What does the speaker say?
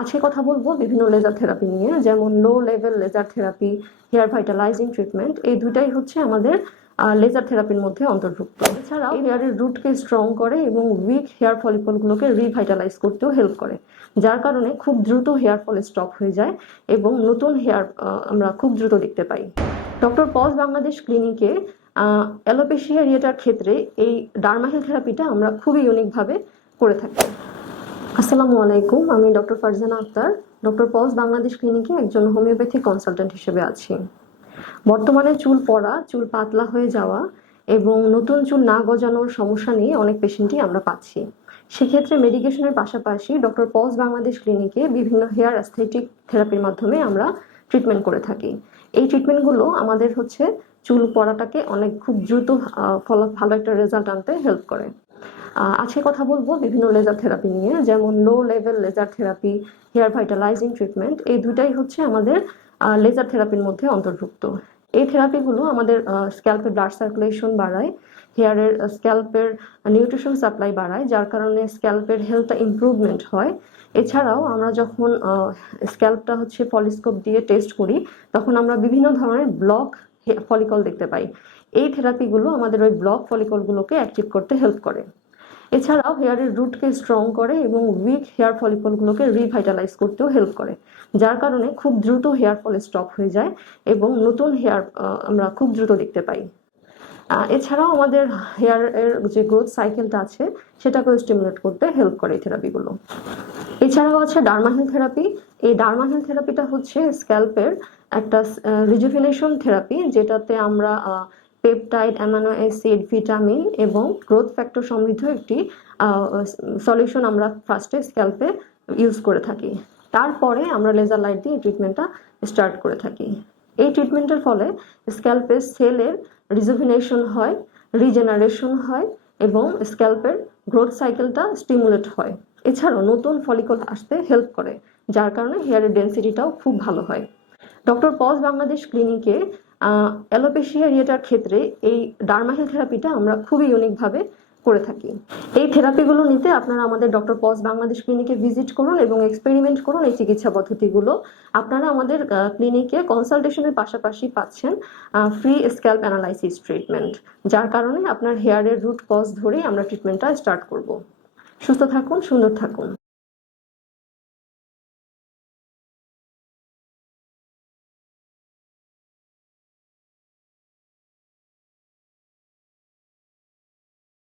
আজকে কথা বলবো বিভিন্ন লেজার থেরাপি নিয়ে, যেমন low level laser therapy, hair vitalizing treatment. এই দুটাই হচ্ছে আমাদের লেজার থেরাপির মধ্যে অন্তর্ভুক্ত। এছাড়াও হেয়ারের রুটকে স্ট্রং করে এবং উইক হেয়ার ফলিকলগুলোকে রিভাইটালাইজ করতেও হেল্প করে, যার কারণে খুব দ্রুত হেয়ার ফল স্টপ হয়ে যায় এবং নতুন হেয়ার আমরা খুব দ্রুত দেখতে পাই। ডক্টর পজ বাংলাদেশ ক্লিনিকে অ্যালোপেশিয়া এরিয়াটার ক্ষেত্রে এই ডার্মাহেল থেরাপিটা আমরা খুবই ইউনিকভাবে করে থাকি। আসসালামু আলাইকুম, আমি ডক্টর ফারজানা আক্তার, ডক্টর পজ বাংলাদেশ ক্লিনিকে একজন হোমিওপ্যাথি কনসালটেন্ট হিসেবে আছি। বর্তমানে চুল পড়া, চুল পাতলা হয়ে যাওয়া এবং নতুন চুল না গজানোর সমস্যা নিয়ে অনেক পেশেন্টই আমরা পাচ্ছি। সেক্ষেত্রে মেডিকেশনের পাশাপাশি ডক্টর পজ বাংলাদেশ ক্লিনিকে বিভিন্ন হেয়ার অ্যাস্থেটিক থেরাপির মাধ্যমে আমরা ট্রিটমেন্ট করে থাকি। এই ট্রিটমেন্টগুলো আমাদের চুল পড়াটাকে খুব দ্রুত ভালো একটা রেজাল্ট আনতে হেল্প করে। আজকে কথা বলবো বিভিন্ন লেজার থেরাপি নিয়ে, যেমন low level laser therapy, hair vitalizing treatment. এই দুটাই হচ্ছে আমাদের লেজার থেরাপির মধ্যে অন্তর্ভুক্ত। এই থেরাপিগুলো আমাদের স্ক্যাল্পের ব্লাড সার্কুলেশন বাড়ায়, হেয়ারের স্ক্যাল্পের নিউট্রিশন সাপ্লাই বাড়ায়, যার কারণে স্ক্যাল্পের হেলথটা ইমপ্রুভমেন্ট হয়। এছাড়াও আমরা যখন স্ক্যাল্পটা ফলিস্কোপ দিয়ে টেস্ট করি, তখন আমরা বিভিন্ন ধরনের ব্লক ফলিকল দেখতে পাই। এই থেরাপিগুলো আমাদের ওই ব্লক ফলিকলগুলোকে অ্যাক্টিভ করতে হেল্প করে। এছাড়াও হেয়ারের রুটকে স্ট্রং করে এবং উইক হেয়ার ফলিকলগুলোকে রিভাইটালাইজ করতেও হেল্প করে, যার কারণে খুব দ্রুত হেয়ার ফল স্টপ হয়ে যায় এবং নতুন হেয়ার আমরা খুব দ্রুত দেখতে পাই। এছাড়াও আমাদের হেয়ারের যে গ্রোথ সাইকেলটা আছে সেটাকেও স্টিমুলেট করতে হেল্প করে এই থেরাপিগুলো। এছাড়াও আছে ডার্মাহিল থেরাপি। এই ডার্মাহিল থেরাপিটা স্ক্যাল্পের একটা রিজুভিনেশন থেরাপি, যেটাতে আমরা পেপটাইড, অ্যামাইনো অ্যাসিড, ভিটামিন এবং গ্রোথ ফ্যাক্টর সমৃদ্ধ একটি সলিউশন আমরা ফার্স্টে স্ক্যাল্পে ইউজ করে থাকি। তারপরে আমরা লেজার লাইট দিয়ে ট্রিটমেন্টটা স্টার্ট করে থাকি। এই ট্রিটমেন্টের ফলে স্ক্যাল্পের সেলের রিজুভিনেশন হয়, রিজেনারেশন হয় এবং স্ক্যাল্পের গ্রোথ সাইকেলটা স্টিমুলেট হয়। এছাড়াও নতুন ফলিকল আসতে হেল্প করে, যার কারণে হেয়ারের ডেন্সিটিটাও খুব ভালো হয়। ডক্টর পজ বাংলাদেশ ক্লিনিকে অ্যালোপেশিয়া এরিয়াটার ক্ষেত্রে এই ডার্মাহেল থেরাপিটা আমরা খুবই ইউনিকভাবে করে থাকি। এই থেরাপিগুলো নিতে আপনারা আমাদের ডক্টর পজ বাংলাদেশ ক্লিনিকে ভিজিট করুন এবং এক্সপেরিমেন্ট করুন এই চিকিৎসা পদ্ধতিগুলো। আপনারা আমাদের ক্লিনিকে কনসালটেশনের পাশাপাশি পাচ্ছেন ফ্রি স্ক্যাল্প অ্যানালাইসিস ট্রিটমেন্ট, যার কারণে আপনার হেয়ারের রুট কজ ধরেই আমরা ট্রিটমেন্টটা স্টার্ট করব। সুস্থ থাকুন, সুন্দর থাকুন।